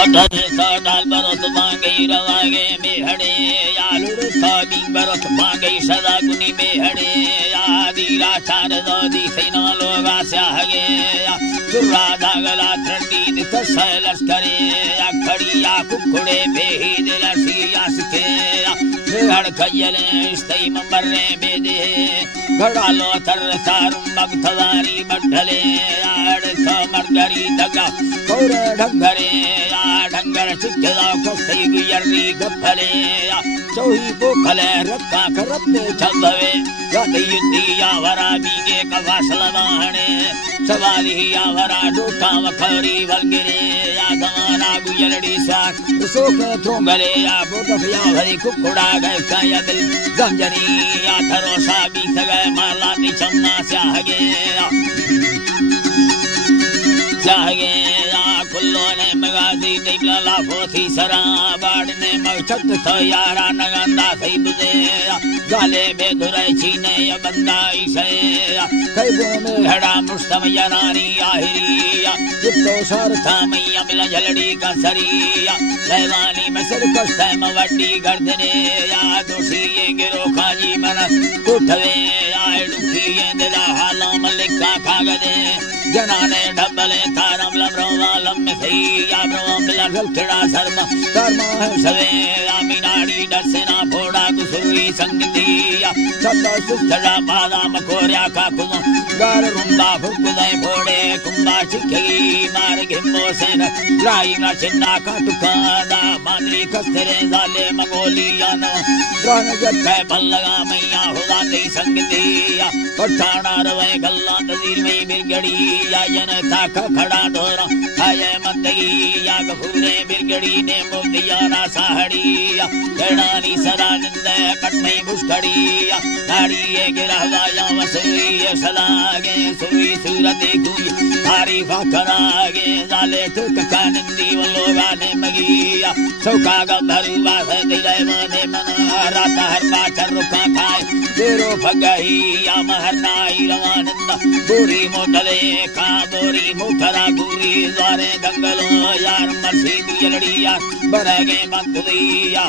अठन साडाल बरस मांगे रवागे मेहड़े यालुड़ साबी बरस मांगे सदा गुनी मेहड़े आदि राचार दादी सेना लोगा स्यागे सुरा दागला ट्रंडी दिख सैलस करे अखड़ी या कुकुड़े बेही दिलसी यासके हड़ खयले इस्तई ममरे बेदे घड़ालो तर सारुम मगथवारी बढले आड़ समरगरी दगा कोरे ढंगरे ढंगर चिक्केदा कस्तई गुयरी गफले चौही पोखले रक्का करप्पे छंदवे यादयुद्धी यावरा बीगे कवासलवाणे सवारी यावरा डोटा वखरी वलगिरे या गवाना गुयलड़ी साक सोक थोंगले या बोतफ या भरी कुकुड़ा गए काया दिल जमजरी या थरो साबी सगए माला निचम्मा स्याहगे स्याहगे कुल्लो ने मगाजी दिबला लाफोथी सरा बाड़ने मगछत थ यारा नगंदा सही बुझे गाले बेधुरे छीने या बंदाई से कैबो में हड़ा मुस्तम यनानी आहिरी जितो सरथा मैया मिला झलड़ी का सरिया लैवानी में सिर कस्ते मवड्डी गर्दने या दोषी ये गिरो खाजी मन कुठवे या डुखी ये दिला हालो मलिका खागदे जनाने ढबले तारम लमरोवालम में सही या ब्रो मिला ढलखड़ा शर्मा धर्मा है सवे आमीनाड़ी दर्शना फोड़ा कुसुरी संगतिया छत्ता सुस्थड़ा बादाम कोर्या का कुम गार रुंबा फुकुदे फोड़े कुंबा चिक्की मार गिम्बो सेन लाई ना चिन्ना का टुकादा मादरी कस्तरे जाले मंगोलिया न रण जत्ते बल्लगा मैया हुदा दे संगतिया पठाना रवे गल्ला तजीर में बिरगड़ी या जनता का खड़ा डोरा आये मतगी या गफूरे बिरगड़ी ने मोदिया ना साहड़ी या गणानी सदा निंदे कटने मुस्कड़ी या नाड़ी ये गिरहवा या वसुई ये सलागे सुई सूरत गुई तारीफ करागे जाले टुक का निंदी वलोगा ने मगिया चौका का भरुआ से दिले मने मना राता हर पाचर रुका खाए देरो फगही या महरनाई रवानंदा बुरी मोटले का बोरी मुठरा गुरी द्वारे दंगलो यार मरसी गुयलड़िया बरगे बंतुदिया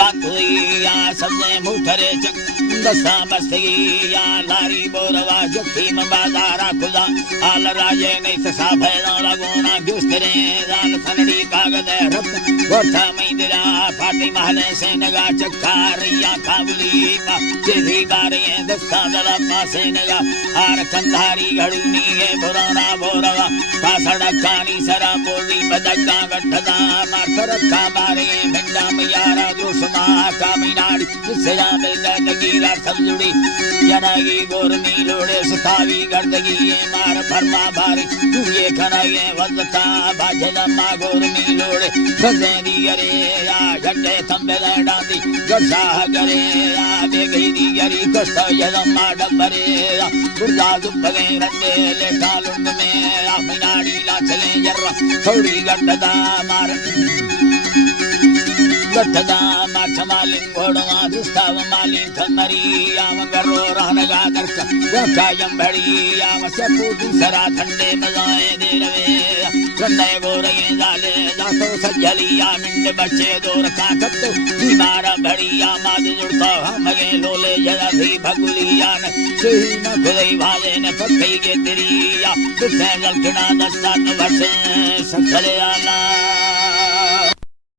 बंतुदिया सबने मुठरे चक दस्ता मस्तिया लारी बोरवा जक्ति बाजारा खुदा आल राजे नहीं ससा भैरा लगोना गुस्तरे जाल सनड़ी कागद रक्त वर्षा मई दिला फाटी महले से नगा चक्कारिया काबुली मा सीधी बारे दस्ता दला पासे नगा हार कंधारी घड़ूनी है बुराना बोरवा का सड़कानी सरा बोली बदगा गठदा मार तरक्का बारे भिंडा मैयारा दुश्मा का मीनाड़ी सिरा मिलदा नगीरा समझुड़ी जनागी गोरमी लोड़े सुतावी गर्दगी ये मार फरमा भारी तू ये खना ये वजता बाजला मा गोरमी लोड़े फजेदी अरे या झंडे थंबे डांदी गरसा करे या बेगई दी गरी कष्ट यदम्मा डबरे या बुर्जा जुपगे रंडे लेटा लुंड में या मिनाड़ी लाचले जर्रा थोड़ी गड्ढदा मार गठदा माछमालिन घोड़वा दुस्ताव मालिन थमरी याम गरो रहनगा दर्क वकायम भड़ी याम सपूती सरा ठंडे मजाए दे रवे ठंडे गोरे जाले जातो सजली या मिंड बच्चे दोर का कत्तो बीमार भड़ी या माद जुड़ता हमगे लोले जरा भी भगुलिया न सही न खुदई भाले न पकई के तेरी या तुझे ललकड़ा दस्ता न वर्षे सखले आला